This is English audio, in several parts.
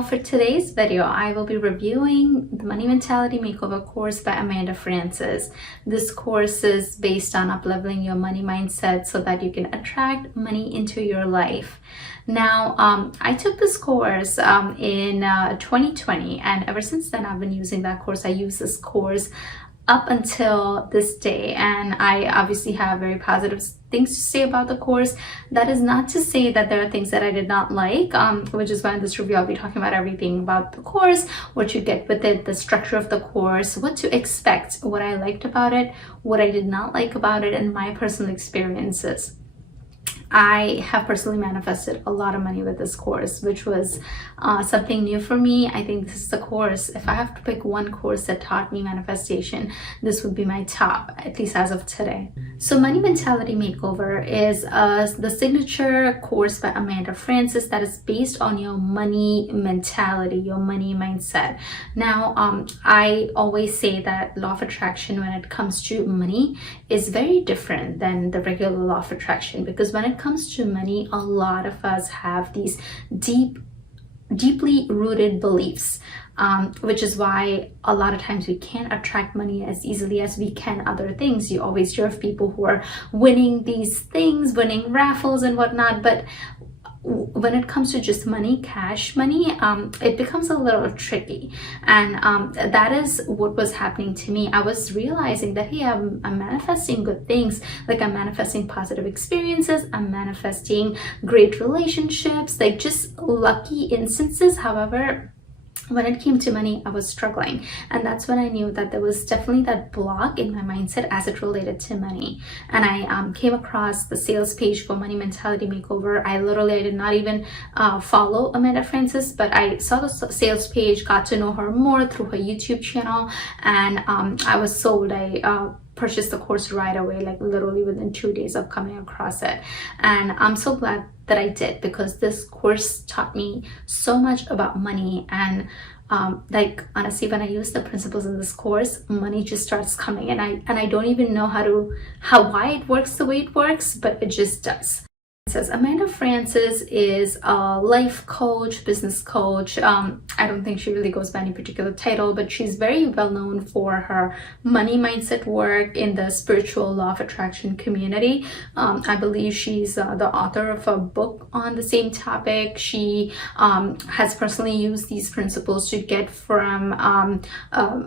For today's video, I will be reviewing the Money Mentality Makeover course by Amanda Frances. This course is based on up-leveling your money mindset so that you can attract money into your life. Now, I took this course in 2020, and ever since then I've been using that course. I use this course up until this day, and I obviously have very positive things to say about the course. That is not to say that there are things that I did not like, which is why in this review I'll be talking about everything about the course, what you get with it, the structure of the course, what to expect, what I liked about it, what I did not like about it, and my personal experiences. I have personally manifested a lot of money with this course, which was something new for me. I think this is the course, if I have to pick one course that taught me manifestation, this would be my top, at least as of today. So Money Mentality Makeover is the signature course by Amanda Frances that is based on your money mentality, your money mindset. Now, I always say that law of attraction when it comes to money is very different than the regular law of attraction, because when it comes to money, a lot of us have these deeply rooted beliefs, which is why a lot of times we can't attract money as easily as we can other things. You always hear of people who are winning these things, winning raffles and whatnot, but when it comes to just money, cash money, it becomes a little tricky. And that is what was happening to me. I was realizing that, hey, I'm manifesting good things, like I'm manifesting positive experiences, I'm manifesting great relationships, like just lucky instances. However, when it came to money, I was struggling, and that's when I knew that there was definitely that block in my mindset as it related to money. And I came across the sales page for Money Mentality Makeover. I did not even follow Amanda Frances, but I saw the sales page, got to know her more through her YouTube channel, and I was sold. I purchased the course right away, like literally within 2 days of coming across it. And I'm so glad that I did, because this course taught me so much about money. And like honestly, when I use the principles in this course, money just starts coming, and I don't even know why it works the way it works, but it just does. Says Amanda Frances is a life coach, business coach. I don't think she really goes by any particular title, but she's very well known for her money mindset work in the spiritual law of attraction community. I believe she's the author of a book on the same topic. She has personally used these principles to get from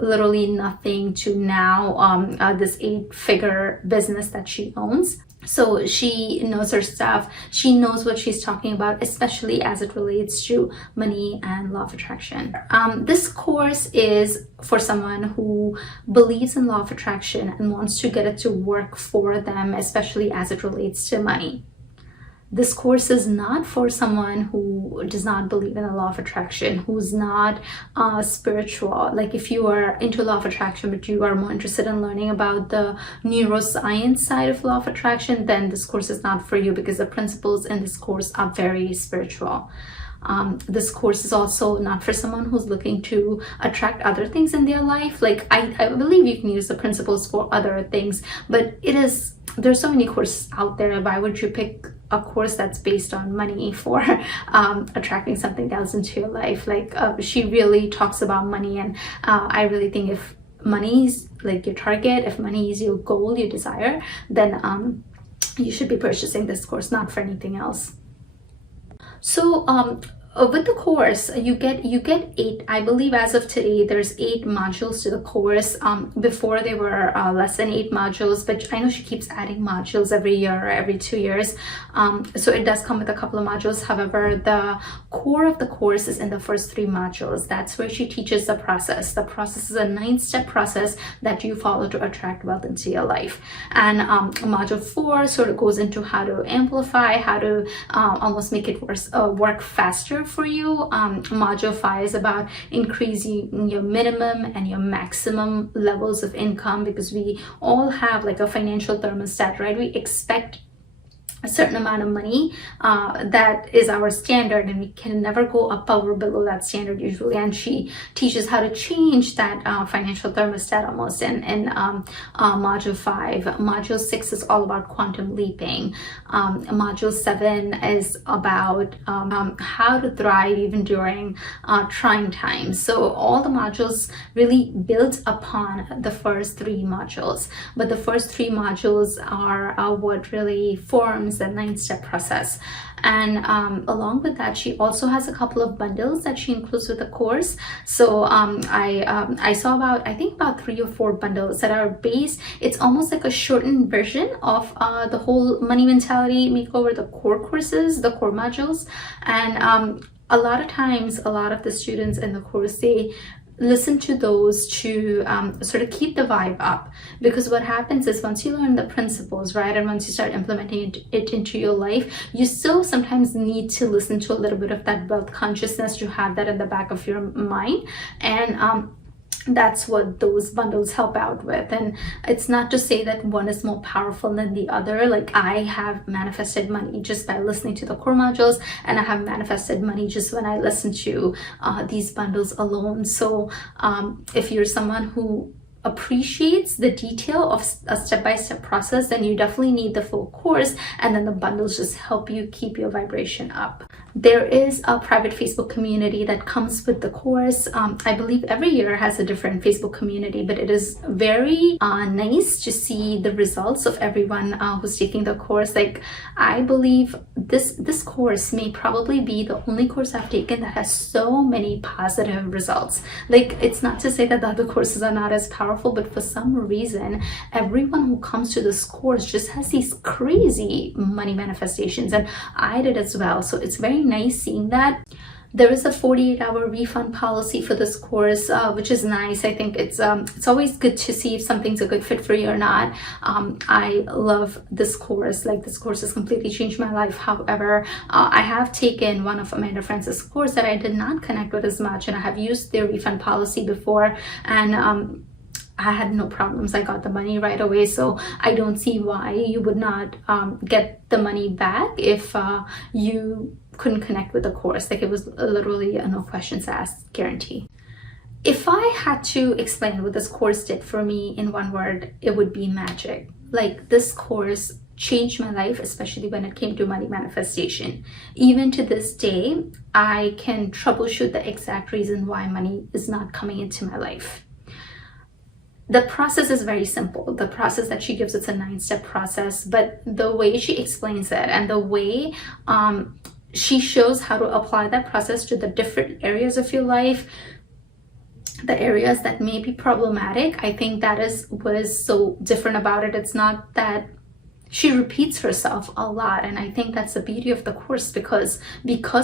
literally nothing to now this 8-figure business that she owns. So she knows her stuff. She knows what she's talking about, especially as it relates to money and law of attraction. This course is for someone who believes in law of attraction and wants to get it to work for them, especially as it relates to money. This course is not for someone who does not believe in the law of attraction, who's not spiritual. Like if you are into law of attraction, but you are more interested in learning about the neuroscience side of law of attraction, then this course is not for you, because the principles in this course are very spiritual. This course is also not for someone who's looking to attract other things in their life. Like I believe you can use the principles for other things, but there's so many courses out there. Why would you pick a course that's based on money for attracting something else into your life? Like she really talks about money, and I really think if money is like your target, if money is your goal, your desire, then you should be purchasing this course, not for anything else. So with the course, you get 8, I believe as of today, there's 8 modules to the course. Before there were less than 8 modules, but I know she keeps adding modules every year or every 2 years. So it does come with a couple of modules. However, the core of the course is in the first 3 modules. That's where she teaches the process. The process is a 9-step process that you follow to attract wealth into your life. And module 4 sort of goes into how to amplify, how to almost make it work faster for you. Module 5 is about increasing your minimum and your maximum levels of income, because we all have like a financial thermostat, right? We expect a certain amount of money that is our standard, and we can never go above or below that standard usually. And she teaches how to change that financial thermostat almost in module 5. Module 6 is all about quantum leaping. Module 7 is about how to thrive even during trying times. So all the modules really build upon the first 3 modules, but the first 3 modules are what really forms the 9-step process. And along with that, she also has a couple of bundles that she includes with the course. So I saw about 3 or 4 bundles that are based. It's almost like a shortened version of the whole Money Mentality Makeover, the core courses, the core modules. And a lot of times, a lot of the students in the course, they listen to those to sort of keep the vibe up, because what happens is once you learn the principles, right, and once you start implementing it into your life, you still sometimes need to listen to a little bit of that wealth consciousness, to have that in the back of your mind. And that's what those bundles help out with. And it's not to say that one is more powerful than the other. Like, I have manifested money just by listening to the core modules, and I have manifested money just when I listen to these bundles alone. So if you're someone who appreciates the detail of a step-by-step process, then you definitely need the full course, and then the bundles just help you keep your vibration up. There is a private Facebook community that comes with the course. I believe every year has a different Facebook community, but it is very nice to see the results of everyone who's taking the course. Like, I believe this course may probably be the only course I've taken that has so many positive results. Like, it's not to say that the other courses are not as powerful, but for some reason, everyone who comes to this course just has these crazy money manifestations, and I did as well. So it's very nice seeing that. There is a 48-hour refund policy for this course, which is nice. I think it's always good to see if something's a good fit for you or not. I love this course. Like, this course has completely changed my life. However, I have taken one of Amanda Frances' course that I did not connect with as much, and I have used their refund policy before, and I had no problems. I got the money right away. So I don't see why you would not get the money back if you couldn't connect with the course. Like, it was literally a no questions asked guarantee. If I had to explain what this course did for me in one word, it would be magic. Like, this course changed my life, especially when it came to money manifestation. Even to this day, I can troubleshoot the exact reason why money is not coming into my life. The process is very simple. The process that she gives, it's a 9-step process, but the way she explains it and the way she shows how to apply that process to the different areas of your life, the areas that may be problematic, I think that is what is so different about it. It's not that she repeats herself a lot, and I think that's the beauty of the course, because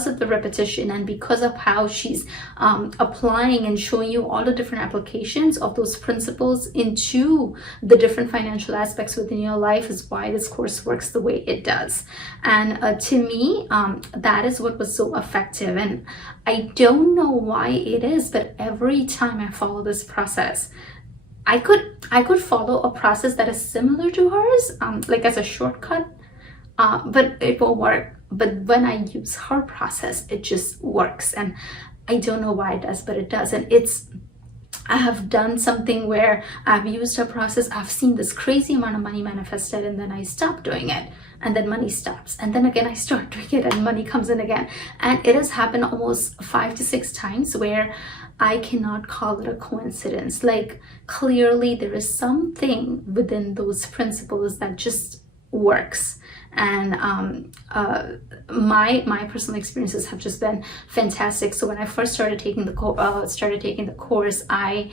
of the repetition and because of how she's applying and showing you all the different applications of those principles into the different financial aspects within your life, is why this course works the way it does. And to me, that is what was so effective. And I don't know why it is, but every time I follow this process, I could follow a process that is similar to hers, like as a shortcut, but it won't work. But when I use her process, it just works. And I don't know why it does, but it does. And I have done something where I've used her process, I've seen this crazy amount of money manifested, and then I stop doing it, and then money stops, and then again I start doing it and money comes in again. And it has happened almost 5 to 6 times where I cannot call it a coincidence. Like, clearly there is something within those principles that just works. And my personal experiences have just been fantastic. So when I first started taking the course, I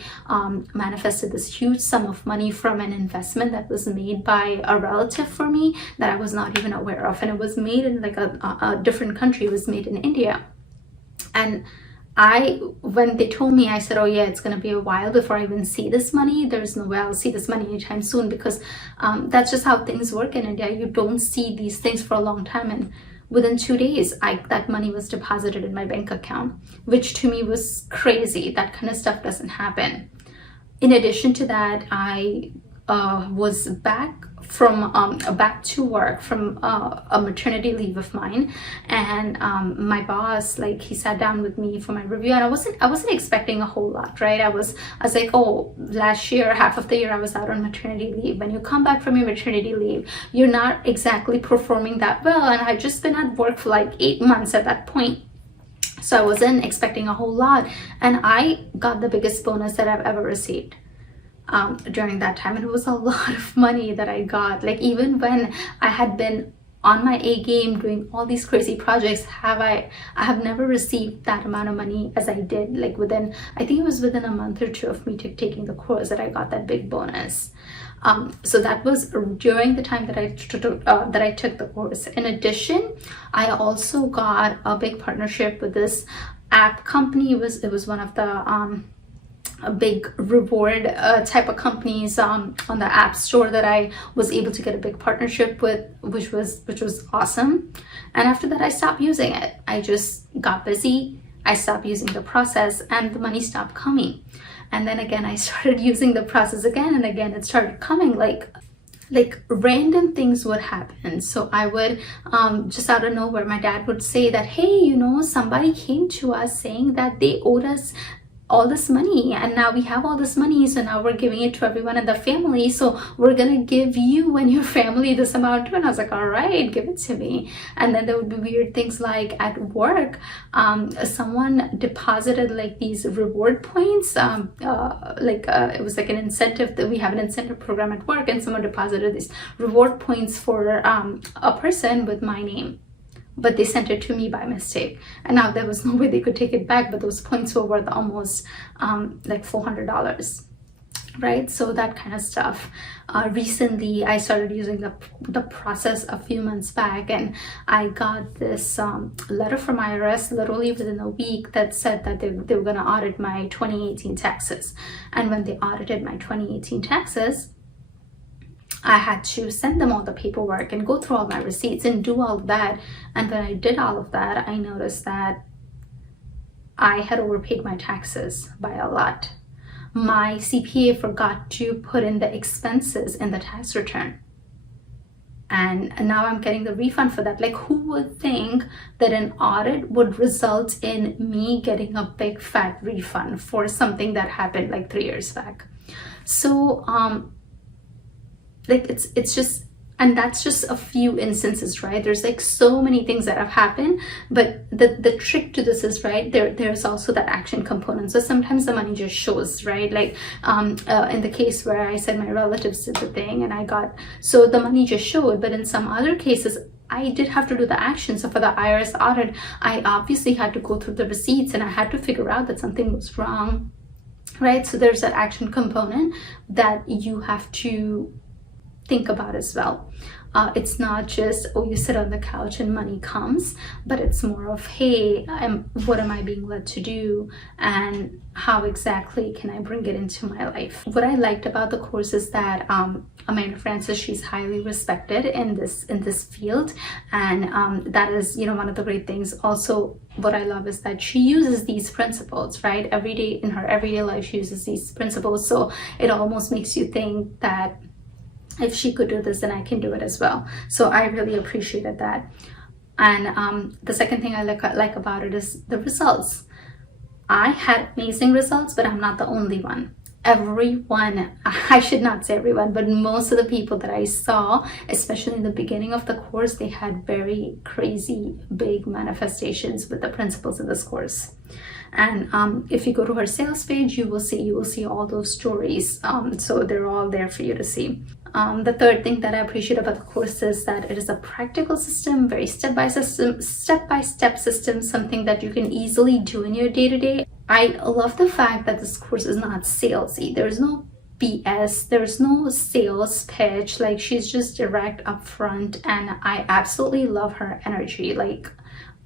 manifested this huge sum of money from an investment that was made by a relative for me that I was not even aware of, and it was made in like a different country. It was made in India. And when they told me, I said, oh yeah, it's going to be a while before I even see this money. There's no way I'll see this money anytime soon, because that's just how things work in India. You don't see these things for a long time, and within 2 days, that money was deposited in my bank account, which to me was crazy. That kind of stuff doesn't happen. In addition to that, I was back to work from a maternity leave of mine, and my boss, like, he sat down with me for my review, and I wasn't expecting a whole lot, right? I was like, oh, last year, half of the year I was out on maternity leave. When you come back from your maternity leave, you're not exactly performing that well, and I'd just been at work for like 8 months at that point. So I wasn't expecting a whole lot, and I got the biggest bonus that I've ever received during that time. And it was a lot of money that I got. Like, even when I had been on my A game doing all these crazy projects, I have never received that amount of money as I did, like within, I think it was within a month or two of me taking the course, that I got that big bonus. So that was during the time that I took the course. In addition, I also got a big partnership with this app company. It was one of the a big reward type of companies on the app store that I was able to get a big partnership with, which was awesome. And after that, I stopped using it. I just got busy, I stopped using the process, and the money stopped coming. And then again, I started using the process again, and again it started coming. Like random things would happen. So I would just out of nowhere, my dad would say that, hey, you know, somebody came to us saying that they owed us all this money, and now we have all this money, so now we're giving it to everyone in the family, so we're gonna give you and your family this amount too. And I was like, all right, give it to me. And then there would be weird things, like at work, someone deposited like these reward points, it was like an incentive, that we have an incentive program at work, and someone deposited these reward points for a person with my name, but they sent it to me by mistake, and now there was no way they could take it back, but those points were worth almost like $400, right? So that kind of stuff. Recently I started using the process a few months back, and I got this letter from IRS literally within a week that said that they were going to audit my 2018 taxes. And when they audited my 2018 taxes, I had to send them all the paperwork and go through all my receipts and do all of that. And when I did all of that, I noticed that I had overpaid my taxes by a lot. My CPA forgot to put in the expenses in the tax return. And now I'm getting the refund for that. Like, who would think that an audit would result in me getting a big fat refund for something that happened like 3 years back? So, like, it's just, and that's just a few instances, right? There's like so many things that have happened, but the trick to this is, right, there's also that action component. So sometimes the money just shows, right? Like in the case where I said my relatives did the thing and I got, so the money just showed. But in some other cases, I did have to do the action. So for the IRS audit, I obviously had to go through the receipts and I had to figure out that something was wrong, right? So there's that action component that you have to think about as well. It's not just, oh, you sit on the couch and money comes, but it's more of, hey, what am I being led to do, and how exactly can I bring it into my life? What I liked about the course is that Amanda Frances, she's highly respected in this field, and that is, you know, one of the great things. Also, what I love is that she uses these principles, right? Every day in her everyday life, she uses these principles. So it almost makes you think that if she could do this, then I can do it as well. So I really appreciated that. And the second thing I like about it is the results. I had amazing results, but I'm not the only one. Everyone, I should not say everyone, but most of the people that I saw, especially in the beginning of the course, they had very crazy big manifestations with the principles of this course. And if you go to her sales page, you will see all those stories. So they're all there for you to see. The third thing that I appreciate about the course is that it is a practical system, very step-by-step system, something that you can easily do in your day-to-day. I love the fact that this course is not salesy. There's no BS, there's no sales pitch. Like, she's just direct, upfront, and I absolutely love her energy. Like,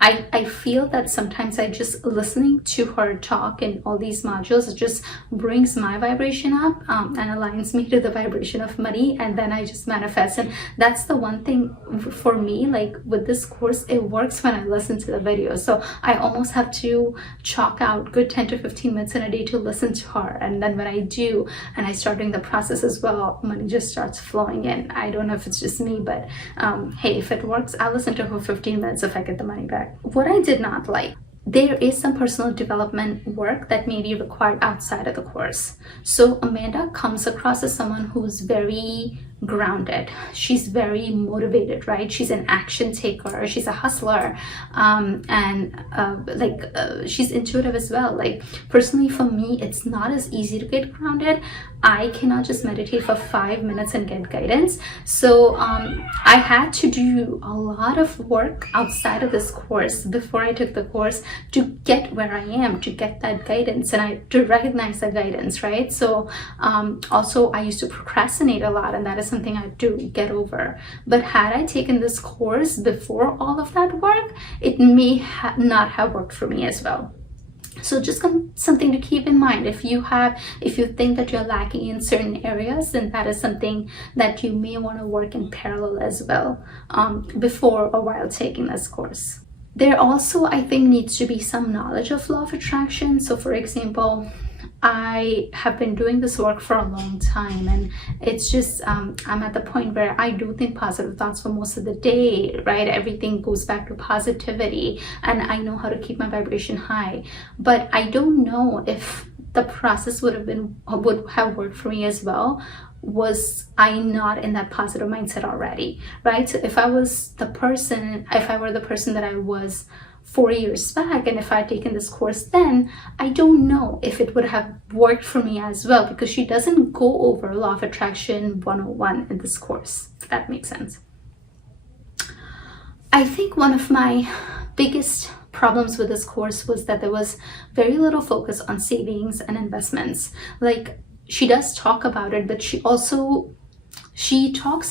I feel that sometimes I just listening to her talk in all these modules, it just brings my vibration up and aligns me to the vibration of money, and then I just manifest. And that's the one thing for me, like with this course, it works when I listen to the video. So I almost have to chalk out good 10 to 15 minutes in a day to listen to her, and then when I do and I start doing the process as well, money just starts flowing in. I don't know if it's just me, but hey, if it works, I'll listen to her for 15 minutes if I get the money back. What I did not like, there is some personal development work that may be required outside of the course. So Amanda comes across as someone who's very grounded. She's very motivated, right? She's an action taker. She's a hustler, she's intuitive as well. Like personally for me, it's not as easy to get grounded. I cannot just meditate for 5 minutes and get guidance. So I had to do a lot of work outside of this course before I took the course to get where I am, to get that guidance, and to recognize that guidance, right? So also I used to procrastinate a lot, and that is something I do get over. But had I taken this course before all of that work, it may not have worked for me as well. So just something to keep in mind. If you think that you're lacking in certain areas, then that is something that you may want to work in parallel as well before or while taking this course. There also, I think, needs to be some knowledge of law of attraction. So for example, I have been doing this work for a long time, and it's just I'm at the point where I do think positive thoughts for most of the day, right? Everything goes back to positivity, and I know how to keep my vibration high. But I don't know if the process would have worked for me as well was I not in that positive mindset already, right? So if I were the person that I was 4 years back, and if I had taken this course then, I don't know if it would have worked for me as well, because she doesn't go over Law of Attraction 101 in this course, if that makes sense. I think one of my biggest problems with this course was that there was very little focus on savings and investments. Like, she does talk about it, but she talks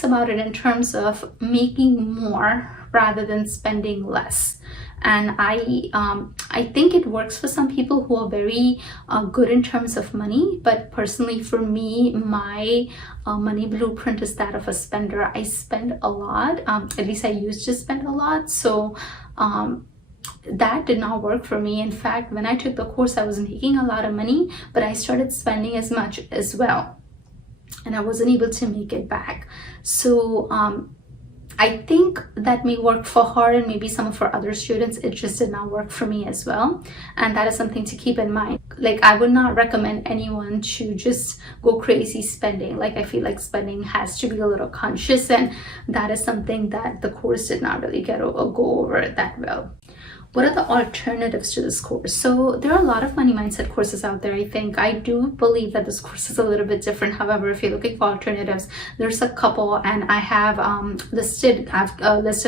about it in terms of making more rather than spending less. And I think it works for some people who are very good in terms of money, but personally for me, my money blueprint is that of a spender. I spend a lot, at least I used to spend a lot. So that did not work for me. In fact, when I took the course, I was making a lot of money, but I started spending as much as well, and I wasn't able to make it back. So I think that may work for her and maybe some of her other students. It just did not work for me as well, and that is something to keep in mind. Like, I would not recommend anyone to just go crazy spending. Like, I feel like spending has to be a little conscious, and that is something that the course did not really go over that well. What are the alternatives to this course? So there are a lot of money mindset courses out there. I do believe that this course is a little bit different. However, if you're looking for alternatives, there's a couple, and I have listed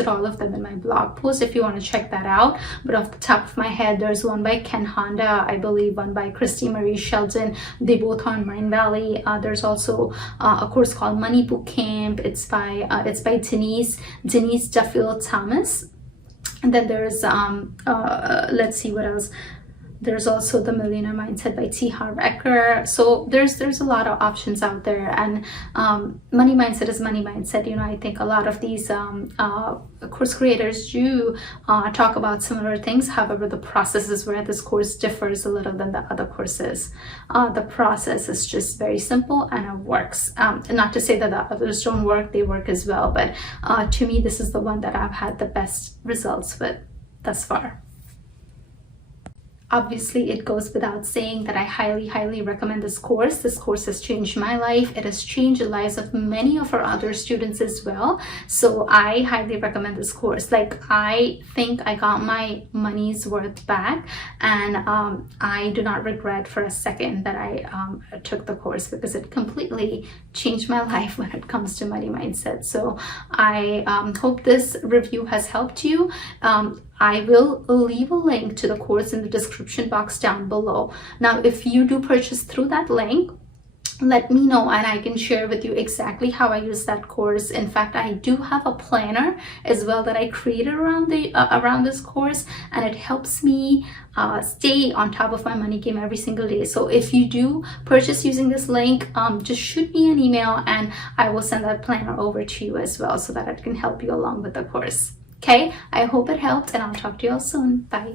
all of them in my blog post if you want to check that out. But off the top of my head, there's one by Ken Honda, I believe one by Christy Marie Shelton. They both are on Mindvalley. There's also a course called Money Boot Camp. It's by Denise Duffield Thomas. And then there's let's see what else. There's also The Millionaire Mindset by T. Harv Eker. So there's a lot of options out there, and money mindset is money mindset. I think a lot of these course creators do talk about similar things. However, the process is where this course differs a little than the other courses. The process is just very simple, and it works. Not to say that the others don't work, they work as well, but to me, this is the one that I've had the best results with thus far. Obviously, it goes without saying that I highly, highly recommend this course. This course has changed my life. It has changed the lives of many of our other students as well. So I highly recommend this course. Like, I think I got my money's worth back, and I do not regret for a second that I took the course, because it completely changed my life when it comes to money mindset. So I hope this review has helped you. I will leave a link to the course in the description box down below. Now, if you do purchase through that link, let me know and I can share with you exactly how I use that course. In fact, I do have a planner as well that I created around the around this course, and it helps me stay on top of my money game every single day. So if you do purchase using this link, just shoot me an email and I will send that planner over to you as well, so that it can help you along with the course. Okay, I hope it helped, and I'll talk to you all soon. Bye.